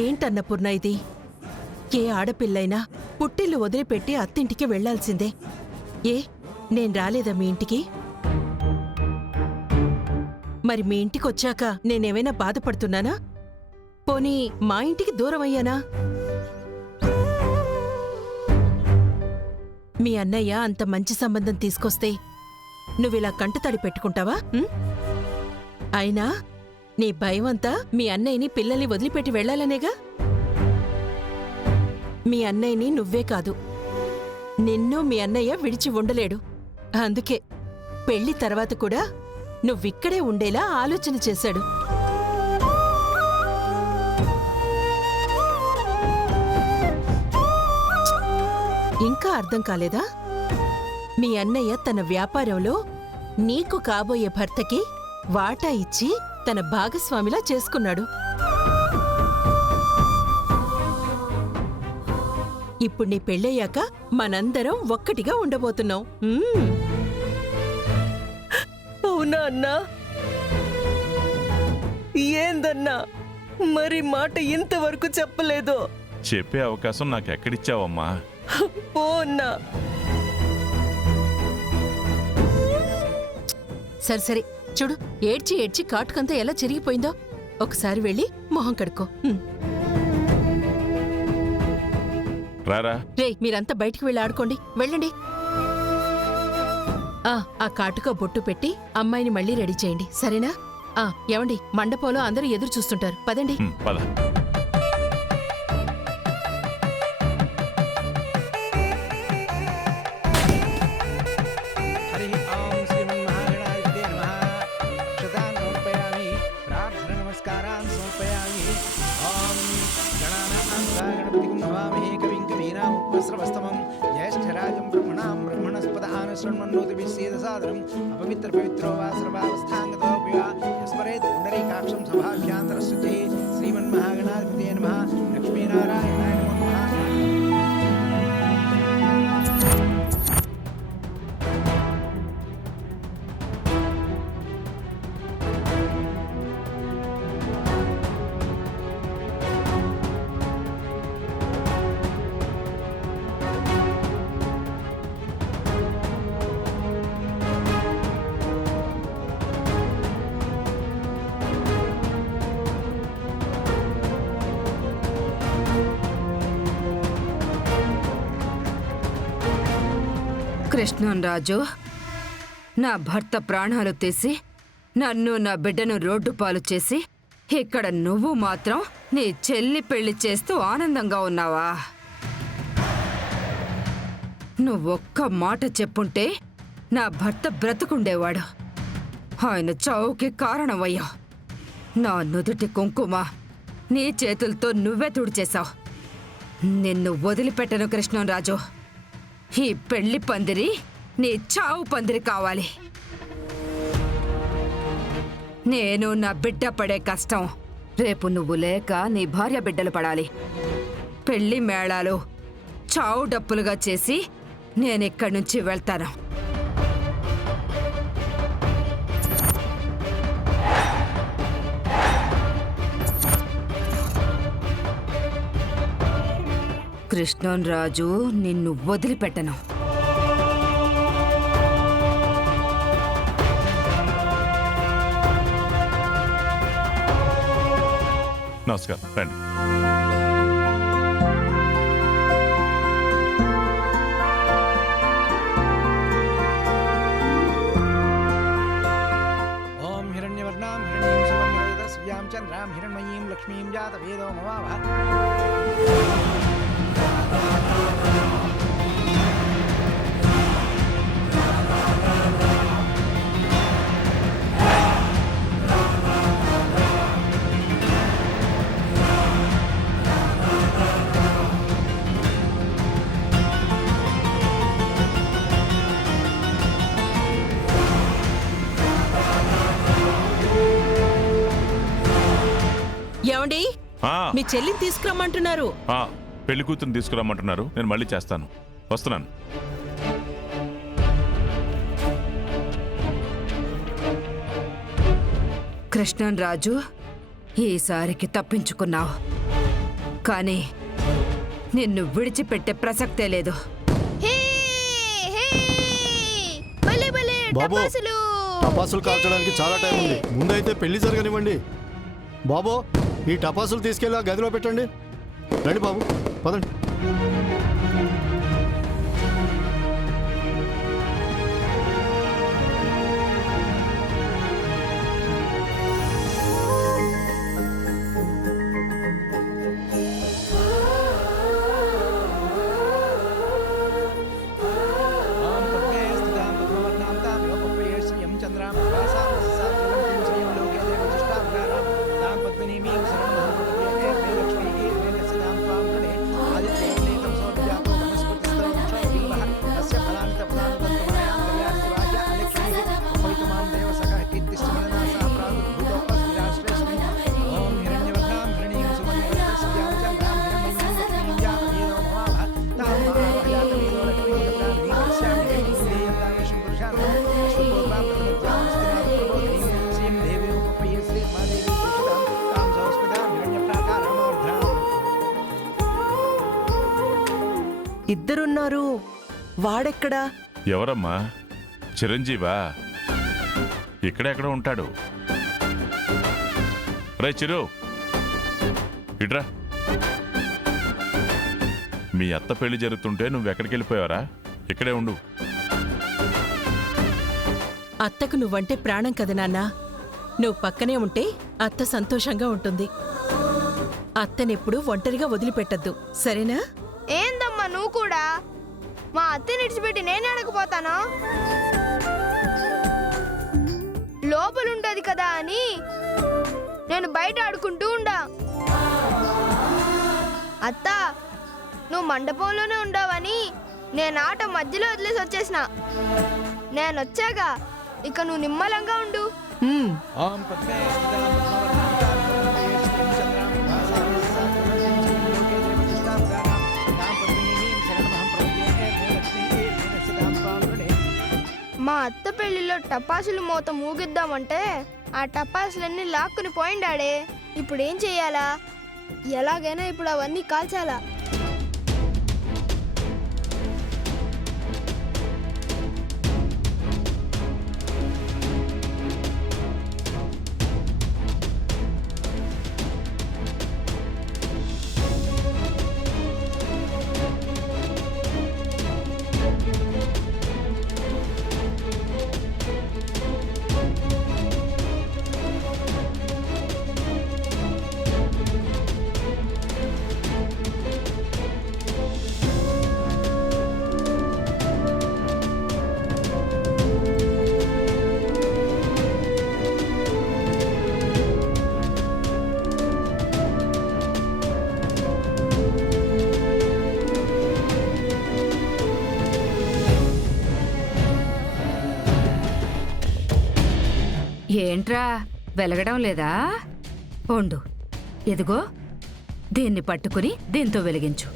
ఏంటన్నపూర్ణ ఇది? ఏ ఆడపిల్లైనా పుట్టిల్లు వదిలిపెట్టి అత్తింటికి వెళ్లాల్సిందే. ఏ నేను రాలేదా మీ ఇంటికి? మరి మీ ఇంటికొచ్చాక నేనేమైనా బాధపడుతున్నానా? పోనీ మా ఇంటికి దూరమయ్యానా? మీ అన్నయ్య అంత మంచి సంబంధం తీసుకొస్తే నువ్విలా కంటతడి పెట్టుకుంటావా? అయినా నీ భయమంతా మీ అన్నయ్యని పిల్లల్ని వదిలిపెట్టి వెళ్లాలనేగా? మీ అన్నయ్యని నువ్వే కాదు, నిన్ను మీ అన్నయ్య విడిచి ఉండలేడు. అందుకే పెళ్లి తర్వాత కూడా నువ్విక్కడే ఉండేలా ఆలోచన చేశాడు. ఇంకా అర్థం కాలేదా? మీ అన్నయ్య తన వ్యాపారంలో నీకు కాబోయే భర్తకి వాటా ఇచ్చి తన భాగస్వామిలా చేసుకున్నాడు. ఇప్పుడు నీ పెళ్ళయ్యాక మనందరం ఒక్కటిగా ఉండబోతున్నాం. అవునా అన్నా? ఏందన్నా మరి మాట ఇంతవరకు చెప్పలేదు? చెప్పే అవకాశం నాకెక్కడిచ్చావమ్మా? పో అన్నా. సరే సరే చూడు, ఏడ్చి ఏడ్చి కాటుకంతా ఎలా చెరిగిపోయిందో. ఒకసారి వెళ్ళి మొహం కడుక్కో. రారా. రే, మీరంతా బయటికి వెళ్ళి ఆడుకోండి, వెళ్ళండి. ఆ కాటుక బొట్టు పెట్టి అమ్మాయిని మళ్ళీ రెడీ చేయండి, సరేనా? ఏమండి, మండపంలో అందరూ ఎదురు చూస్తుంటారు, పదండి. పద. अपवित्र पवित्रो वा सर्वावस्थांगतो विवा यस्मरेत् पुंडरीकाक्षं सभाभ्यान्तरस्थितिः श्रीमन्महागणाधिपतये नमः लक्ष्मीनारायणाय नमः। కృష్ణంరాజు, నా భర్త ప్రాణాలు తీసి నన్ను నా బిడ్డను రోడ్డు పాలు చేసి ఇక్కడ నువ్వు మాత్రం నీ చెల్లి పెళ్లి చేస్తూ ఆనందంగా ఉన్నావా? నువ్వొక్క మాట చెప్పుంటే నా భర్త బ్రతుకుండేవాడు. ఆయన చావుకి కారణమయ్యా. నా నుదుటి కుంకుమ నీ చేతులతో నువ్వే తుడిచేశావు. నిన్ను వదిలిపెట్టను కృష్ణంరాజు. ఈ పెళ్లి పందిరి నీ చావు పందిరి కావాలి. నేను నా బిడ్డ పడే కష్టం రేపు నువ్వు లేక నీ భార్య బిడ్డలు పడాలి. పెళ్లి మేళాలు చావు డప్పులుగా చేసి నేనిక్కడి నుంచి వెళ్తాను. కృష్ణంరాజు, నిన్ను వదిలిపెట్టను. నమస్కారం, రండి. ఓం హిరణ్యవర్ణాం హిరణ్యీం సువర్ణరజతస్యాం చంద్రాం హిరణ్మయీం లక్ష్మీం జాతవేదో మమావ. ఏమండి, మీ చెల్లిని తీసుకురమ్మంటున్నారు. పెళ్లి కూతురు తీసుకురమ్మంటున్నారు. నేను మళ్ళీ చేస్తాను, వస్తున్నాను. కృష్ణంరాజు, ఈసారికి తప్పించుకున్నావు. కానీ నిన్ను విడిచిపెట్టే ప్రసక్తే లేదు. హే హే భలే భలే బాబు, టపాసులు టపాసులు కాల్చడానికి చాలా టైం ఉంది. ముందైతే పెళ్లి జరగనివ్వండి. బాబు, ఈ టపాసులు తీసుకెళ్ళి ఆ గదిలో పెట్టండి. రండి బాబు, పదండి. ఓం పద్మే స్థితాం పద్మవర్ణాం తాం లోకప్రియే శ్రియం చంద్రాం వాసాం ససాజ్వలంతిం శ్రియం లోకే దేవజిష్టావతారాం తాం పద్మినీమీం శరణమహం ప్రపద్యే మే లక్ష్మీ వేదసితాం త్వాం ప్రణే ఆదిత్యేనేతం సోభిజాతో వనస్పతిస్తరం క్షోభీమః తస్య ఫలాంతఫలానుదంతమాయాం దయాశివాయ అలక్ష్మీః ఉపైతమాం దేవసఖః కీర్తిశ్చమననాసా ప్రాదుర్భూతోపస్విరాశ్రేష్మిన్ ఓం హిరణ్యవర్ణాం హిరణీం సువర్ణరజత శ్రియాం చంద్రాం హిరణ్మయీం లక్ష్మీం జాతవేదో మమావహ తాం మహావహయాతవేదో లక్ష్మీం బ్రాహ్మణీం వక్ష్యామి హిరణ్యేయం దానేషం పురుషార్థం అశ్వపూర్వాం ప్రతిమత్యాం స్థిరాత్మబోధినీం శ్రీం దేవీం ఉపప్రియ శ్రీమాదేవీం పురుషితాం తాం సంస్కృతాం హిరణ్యప్రాకారామార్ధ్రాం. ఇద్దరున్నారు. వాడెక్కడా? ఎవరమ్మా? చిరంజీవా? ఇక్కడెక్కడ ఉంటాడు? రే చిరు, ఇట్రా. మీ అత్త పెళ్లి జరుగుతుంటే నువ్వెక్కడికి వెళ్ళిపోయావరా? ఇక్కడే ఉండు. అత్తకు నువ్వంటే ప్రాణం కదా నాన్నా. నువ్వు పక్కనే ఉంటే అత్త సంతోషంగా ఉంటుంది. అత్తనెప్పుడు ఒంటరిగా వదిలిపెట్టద్దు, సరేనా? ఏందమ్మా నువ్వు కూడా? మా అత్తని విడిచిపెట్టి నేను అడగపోతాను. లోపలుంటది కదా అని నేను బయట ఆడుకుంటూ ఉండా. అత్త, నువ్వు మండపంలోనే ఉండవని నేను ఆట మధ్యలో వదిలేసి వచ్చేసిన. నేను వచ్చాక ఇక నువ్వు నిమ్మలంగా ఉండు. ఓం పద్మే స్థితాం పద్మవర్ణాం తాం లోకప్రియే శ్రియం చంద్రాం వాసాం ససాజ్వలంతిం శ్రియం లోకే దేవజిష్టావతారాం తాం పద్మినీమీం శరణమహం ప్రపద్యే మే లక్ష్మీ వేదసితాం త్వాం ప్రణే. మా అత్త పెళ్లిలో టపాసులు మోత మూగిద్దామంటే ఆ టపాసులన్నీ లాక్కుని పోయిండాడే. ఇప్పుడు ఏం చెయ్యాలా? ఎలాగైనా ఇప్పుడు అవన్నీ కాల్చాలా? ఏంట్రా వెలగడం లేదా? ఉండు, ఇదిగో దీన్ని పట్టుకుని దీంతో వెలిగించు.